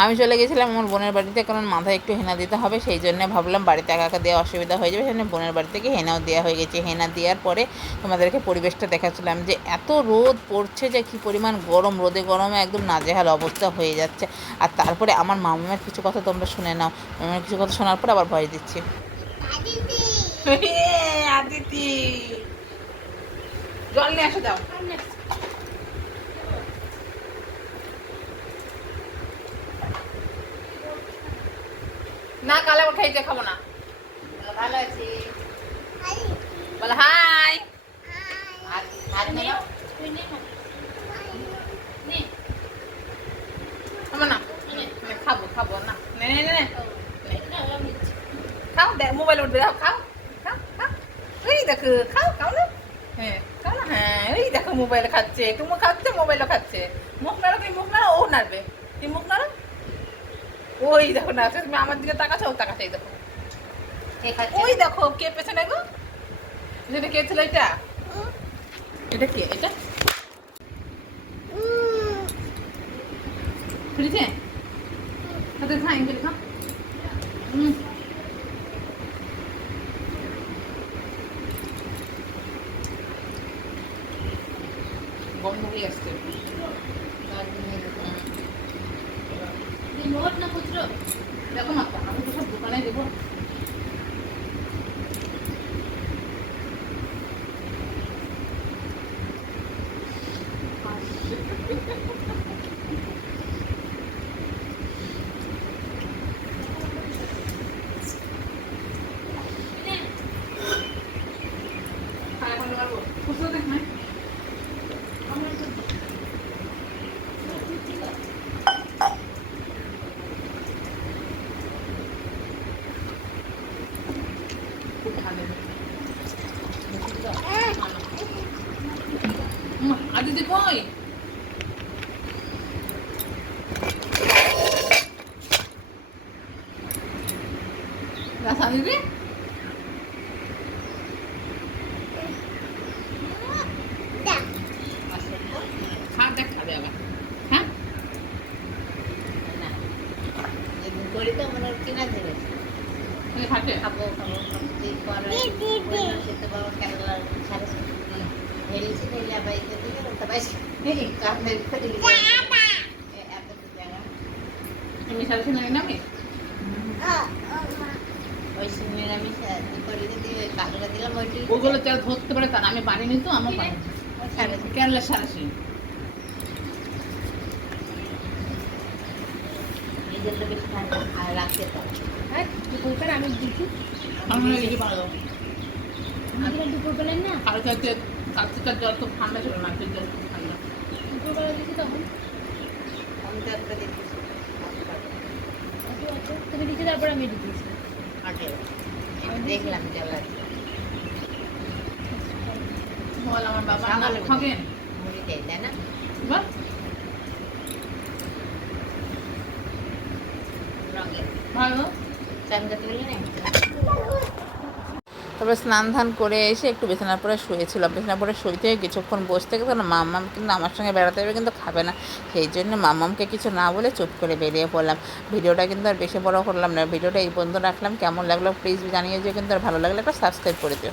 আমি চলে গেছিলাম আমার বোনের বাড়িতে কারণ মাথায় একটু হেনা দিতে হবে সেই জন্য ভাবলাম বাড়িতে একা একা দেওয়া অসুবিধা হয়ে যাবে সেই জন্য বোনের বাড়ি থেকে হেনাও দেওয়া হয়ে গেছে। হেনা দেওয়ার পরে তোমাদেরকে পরিবেশটা দেখাচ্ছিলাম যে এত রোদ পড়ছে যে কী পরিমাণ গরম রোদে গরমে একদম নাজেহাল অবস্থা হয়ে যাচ্ছে। আর তারপরে আমার মামামের কিছু কথা তোমরা শুনে নাও। মামার কিছু কথা শোনার পর আবার ভয় দিচ্ছি। আদিতি! জল নিয়ে আসো যাও না কালে আবার খাইতে খাব না। ভালো আছি। বলো হাই। খাব না? খাব খাব না। নে নে। খাও দেখ মোবাইল উঠবে দাও খাও খাও খাও। দেখো খাও খাও না। হ্যাঁ খাও না হ্যাঁ এই দেখো মোবাইল খাচ্ছে। তুমি খাচ্ছে মোবাইলও খাচ্ছে। মুখ নাড়ো তুমি মুখ নাড়ো? ও নাড়বে। তুমি মুখ নাড়ো? ওই দেখো না তুমি আমার দিকে তাকাচ্ছ ও তাকাচ্ছে দেখো। ওই দেখো কে পেছনে গো? এটা কে ছিল এটা? এটা কে? এটা? ফ্রিজে হাতে খাই গেলে খা হুম গন্ধ হয়ে আসছে। নোট না খুচরো? আমি তো সব দোকানে দেবো। আর এখন পারব খুচরো দেখ না খুব ভালো আদিতি কই রাসা দিদি দেখ খাবে? খাবে খাব খাব। খাব পরে সেটা বাবা কেরালা সাড়ে তুমি সাথে না ওই সিমের আমি করে দিলাম ওইটি ওগুলো যারা ধরতে পারে তারা আমি পারিনি তো আমার পারি কেরালা সারাসি আর আর দুপুরবেলা আমি হয় দুপুরবেলায় না। কালকে জল খুব ঠান্ডা ছিল না আজকের জল খুব ঠান্ডা দুপুরবেলা দিচ্ছি তখন আমি তো একটা আচ্ছা। তুমি দিচ্ছি তারপর আমি দিতেছি আগে দেখলাম জ্বালা বল আমার বাবা সকালে না খাবেন মুড়ি দেয় তাই না? বল। রঙের। ভালো। চান করতে বলি না তারপরে স্নান ধান করে এসে একটু বিছানার পরে শুয়েছিলাম। বিছানার পরে শুইতে কিছুক্ষণ বসে থেকে তখন মামাম কিন্তু আমার সঙ্গে বেড়াতে হবে কিন্তু খাবে না। সেই জন্য মামামকে কিছু না বলে চুপ করে বেরিয়ে পড়লাম। ভিডিওটা কিন্তু আর বেশি বড় করলাম না। ভিডিওটা এই পর্যন্ত রাখলাম। কেমন লাগল প্লিজ জানিয়ে যে কিন্তু আর ভালো লাগলে একটা সাবস্ক্রাইব করে দিও।